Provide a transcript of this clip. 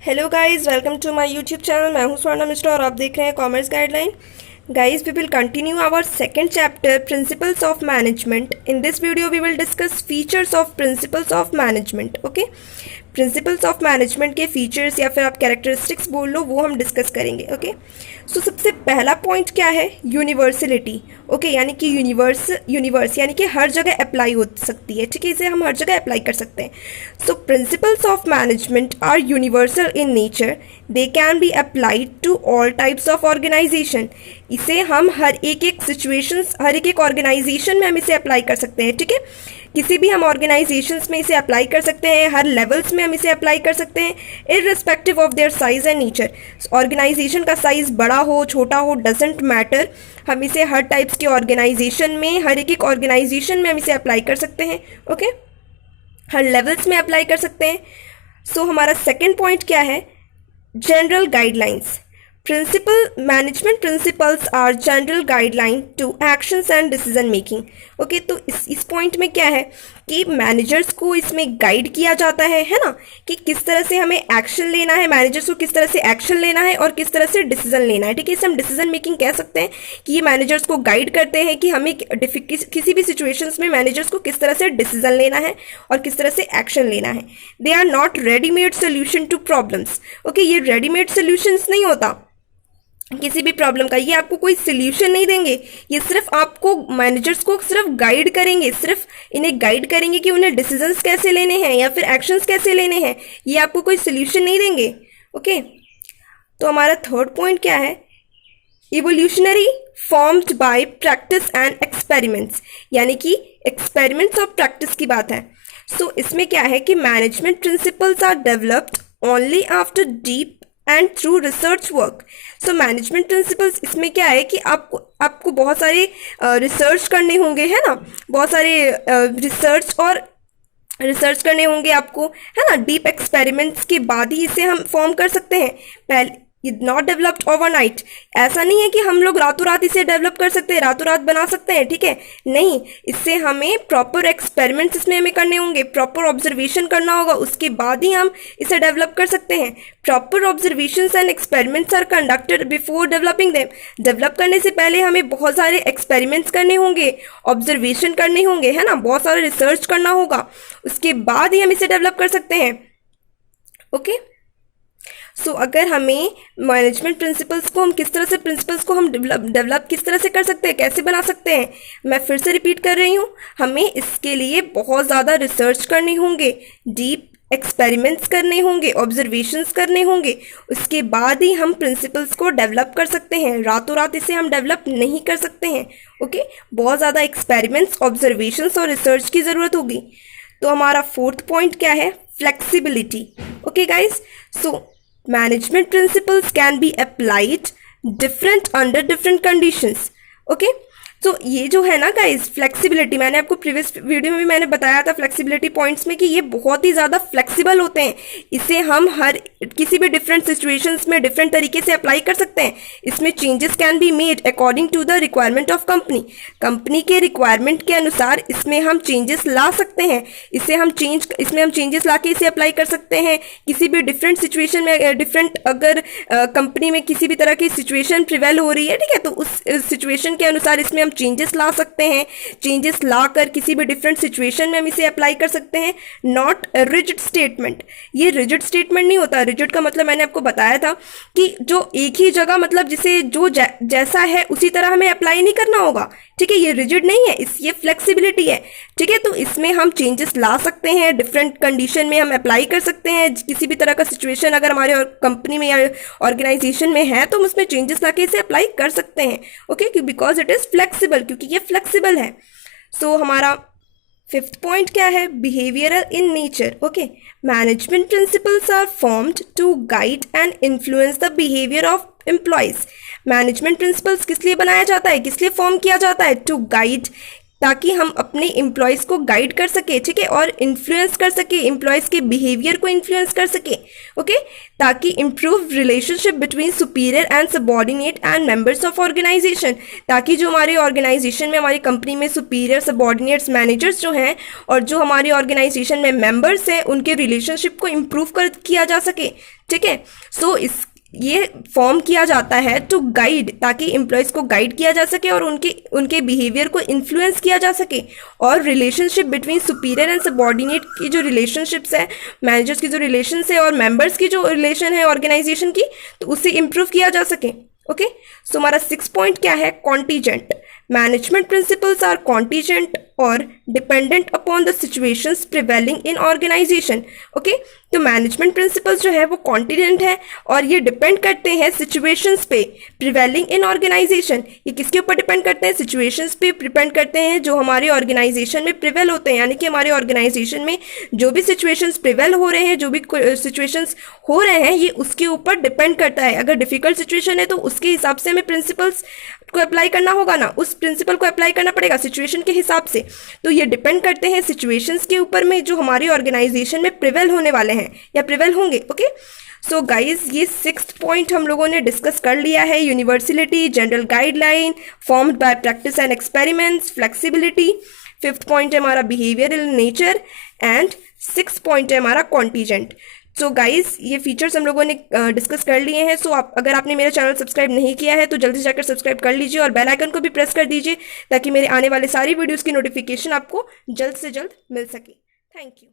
Hello guys, welcome to my YouTube channel. मैं हूं स्वर्णा मिश्रा और आप देख रहे हैं commerce guideline. Guys, we will continue our second chapter principles of management. In this video we will discuss features of principles of management. Okay, principles of management के features या फिर आप कैरेक्टरिस्टिक्स बोल लो, वो हम डिस्कस करेंगे। ओके, सो सबसे पहला पॉइंट क्या है? यूनिवर्सलिटी। ओके, यानी कि यूनिवर्स यानी कि हर जगह अप्लाई हो सकती है। ठीक है, इसे हम हर जगह अप्लाई कर सकते हैं। So principles of management are universal in nature. They can be applied to all types of organisation. इसे हम हर एक सिचुएशंस, हर एक ऑर्गेनाइजेशन में हम इसे अप्लाई कर सकते हैं। ठीक है, किसी भी हम ऑर्गेनाइजेशंस में इसे अप्लाई कर सकते हैं, हर लेवल्स में हम इसे अप्लाई कर सकते हैं, irrespective of their size and nature. Organisation का साइज बड़ा हो छोटा हो, डजेंट मैटर, हम इसे हर टाइप्स के ऑर्गेनाइजेशन में, हर एक ऑर्गेनाइजेशन में हम इसे अप्लाई कर सकते हैं। ओके, हर लेवल्स में अप्लाई कर सकते हैं। सो हमारा सेकेंड पॉइंट क्या है? General guidelines. Management principles are general guideline to actions and decision making. Okay, तो इस पॉइंट में क्या है कि मैनेजर्स को इसमें गाइड किया जाता है ना, कि किस तरह से हमें एक्शन लेना है, मैनेजर्स को किस तरह से एक्शन लेना है और किस तरह से डिसीजन लेना है। ठीक है, इसे हम डिसीजन मेकिंग कह सकते हैं कि ये मैनेजर्स को गाइड करते हैं कि हमें किसी भी सिचुएशंस में मैनेजर्स को किस तरह से डिसीजन लेना है और किस तरह से एक्शन लेना है। They are not readymade solution to problems. Okay, ये रेडीमेड सोल्यूशंस नहीं होता किसी भी प्रॉब्लम का, ये आपको कोई सोल्यूशन नहीं देंगे। ये सिर्फ आपको, मैनेजर्स को सिर्फ गाइड करेंगे, सिर्फ इन्हें गाइड करेंगे कि उन्हें डिसीजंस कैसे लेने हैं या फिर एक्शंस कैसे लेने हैं। ये आपको कोई सोल्यूशन नहीं देंगे। ओके, तो हमारा थर्ड पॉइंट क्या है? Evolutionary formed by practice and experiments, यानी कि एक्सपेरिमेंट्स और प्रैक्टिस की बात है। सो इसमें क्या है कि management principles are developed only after deep and through research work. So management principles, इसमें क्या है कि आपको बहुत सारे रिसर्च करने होंगे, है ना, बहुत सारे रिसर्च करने होंगे आपको, है ना। डीप एक्सपेरिमेंट्स के बाद ही इसे हम फॉर्म कर सकते हैं। पहले नॉट डेवलप्ड ओवरनाइट, ऐसा नहीं है कि हम लोग रातों रात इसे डेवलप कर सकते हैं, रातों रात बना सकते हैं। ठीक है, नहीं, इससे हमें प्रॉपर एक्सपेरिमेंट्स इसमें हमें करने होंगे, प्रॉपर ऑब्जर्वेशन करना होगा, उसके बाद ही हम इसे डेवलप कर सकते हैं। Proper observations and experiments are conducted before developing them. Develop करने से पहले हमें बहुत सारे एक्सपेरिमेंट्स करने होंगे, ऑब्जर्वेशन करने होंगे, है ना, बहुत सारे रिसर्च करना होगा, उसके बाद ही हम इसे डेवलप कर सकते हैं। ओके, सो अगर हमें मैनेजमेंट प्रिंसिपल्स को हम किस तरह से, प्रिंसिपल्स को हम डेवलप किस तरह से कर सकते हैं, कैसे बना सकते हैं, मैं फिर से रिपीट कर रही हूँ, हमें इसके लिए बहुत ज़्यादा रिसर्च करने होंगे, डीप एक्सपेरिमेंट्स करने होंगे, ऑब्जर्वेशंस करने होंगे, उसके बाद ही हम प्रिंसिपल्स को डेवलप कर सकते हैं। रातों रात इसे हम डेवलप नहीं कर सकते हैं। ओके, बहुत ज़्यादा एक्सपेरिमेंट्स, ऑब्जर्वेशंस और रिसर्च की ज़रूरत होगी। तो हमारा फोर्थ पॉइंट क्या है? Flexibility. Okay guys, so management principles can be applied different under different conditions. Okay, तो ये जो है ना गाइज, फ्लेक्सिबिलिटी, मैंने आपको प्रीवियस वीडियो में भी मैंने बताया था फ्लेक्सिबिलिटी पॉइंट्स में कि ये बहुत ही ज़्यादा फ्लेक्सिबल होते हैं। इसे हम हर किसी भी डिफरेंट सिचुएशंस में डिफरेंट तरीके से अप्लाई कर सकते हैं। इसमें changes can be made according to the requirement of company के रिक्वायरमेंट के अनुसार इसमें हम चेंजेस ला सकते हैं। इसमें हम चेंजेस ला के इसे अप्लाई कर सकते हैं किसी भी डिफरेंट सिचुएशन में। डिफरेंट अगर कंपनी में किसी भी तरह की सिचुएशन प्रिवेल हो रही है, ठीक है, तो उस सिचुएशन के अनुसार इसमें चेंजेस ला सकते हैं। चेंजेस लाकर किसी भी डिफरेंट सिचुएशन में हम इसे अप्लाई कर सकते हैं। नॉट रिजिड स्टेटमेंट, ये रिजिड स्टेटमेंट नहीं होता। रिजिड का मतलब मैंने आपको बताया था कि जो एक ही जगह, मतलब जिसे जो जैसा है उसी तरह हमें अप्लाई नहीं करना होगा। ठीक है, ये रिजिड नहीं है, ये फ्लेक्सिबिलिटी है। ठीक है, तो इसमें हम चेंजेस ला सकते हैं, डिफरेंट कंडीशन में हम अप्लाई कर सकते हैं। किसी भी तरह का सिचुएशन अगर हमारे कंपनी में या ऑर्गेनाइजेशन में है तो हम उसमें चेंजेस ला के इसे अप्लाई कर सकते हैं। Okay, because it is flexible, क्योंकि ये फ्लेक्सिबल है। सो हमारा फिफ्थ पॉइंट क्या है? Behavioural in nature. Okay, management principles are formed to guide and influence the behaviour of employees. Management principles किस लिए बनाया जाता है, किस लिए फॉर्म किया जाता है? टू गाइड ताकि हम अपने एम्प्लॉयज़ को गाइड कर सके, ठीक है, और इन्फ्लुएंस कर सके, एम्प्लॉयज़ के बिहेवियर को इन्फ्लुएंस कर सके, ओके, ताकि improve relationship between superior and subordinate and members of organisation, ताकि जो हमारे ऑर्गेनाइजेशन में, हमारी कंपनी में सुपीरियर, सबॉर्डिनेट्स, मैनेजर्स जो हैं और जो हमारी ऑर्गेनाइजेशन में मेंबर्स हैं उनके रिलेशनशिप को इम्प्रूव किया जा सके, ठीक है। सो ये फॉर्म किया जाता है टू गाइड, ताकि एम्प्लॉयज़ को गाइड किया जा सके और उनके बिहेवियर को इन्फ्लुएंस किया जा सके, और relationship between superior and subordinate की जो रिलेशनशिप्स है, मैनेजर्स की जो रिलेशंस है और मेंबर्स की जो रिलेशन है ऑर्गेनाइजेशन की, तो उसे इम्प्रूव किया जा सके, ओके। सो हमारा 6 पॉइंट क्या है, contingent. Management principles are contingent और dependent upon the situations prevailing in organisation, okay. तो मैनेजमेंट प्रिंसिपल्स जो है वो कॉन्टीजेंट है और ये डिपेंड करते हैं सिचुएशंस पे प्रिवेलिंग इन ऑर्गेनाइजेशन। ये किसके ऊपर डिपेंड करते हैं, सिचुएशंस पे डिपेंड करते हैं जो हमारे ऑर्गेनाइजेशन में प्रिवेल होते हैं, यानी कि हमारे ऑर्गेनाइजेशन में जो भी सिचुएशंस प्रिवेल हो रहे हैं, जो भी सिचुएशंस हो रहे हैं, ये उसके ऊपर डिपेंड करता है। अगर डिफिकल्ट सिचुएशन है तो उसके हिसाब से हमें प्रिंसिपल्स को अप्लाई करना होगा ना, उस प्रिंसिपल को अप्लाई करना पड़ेगा सिचुएशन के हिसाब से। तो ये डिपेंड करते हैं सिचुएशंस के ऊपर में जो हमारी ऑर्गेनाइजेशन में प्रिवेल होने वाले हैं या प्रिवेल होंगे, ओके। सो गाइज, ये 6th पॉइंट हम लोगों ने डिस्कस कर लिया है, universality, general guideline, formed by practice and experiments, flexibility. 5th point है हमारा behavioural nature and 6th point है हमारा कॉन्टीजेंट। सो गाइज, ये फीचर्स हम लोगों ने डिस्कस कर लिए हैं। सो अगर आपने मेरा चैनल सब्सक्राइब नहीं किया है तो जल्दी से जाकर सब्सक्राइब कर लीजिए और बेल आइकन को भी प्रेस कर दीजिए ताकि मेरे आने वाले सारी वीडियोस की नोटिफिकेशन आपको जल्द से जल्द मिल सके। Thank you.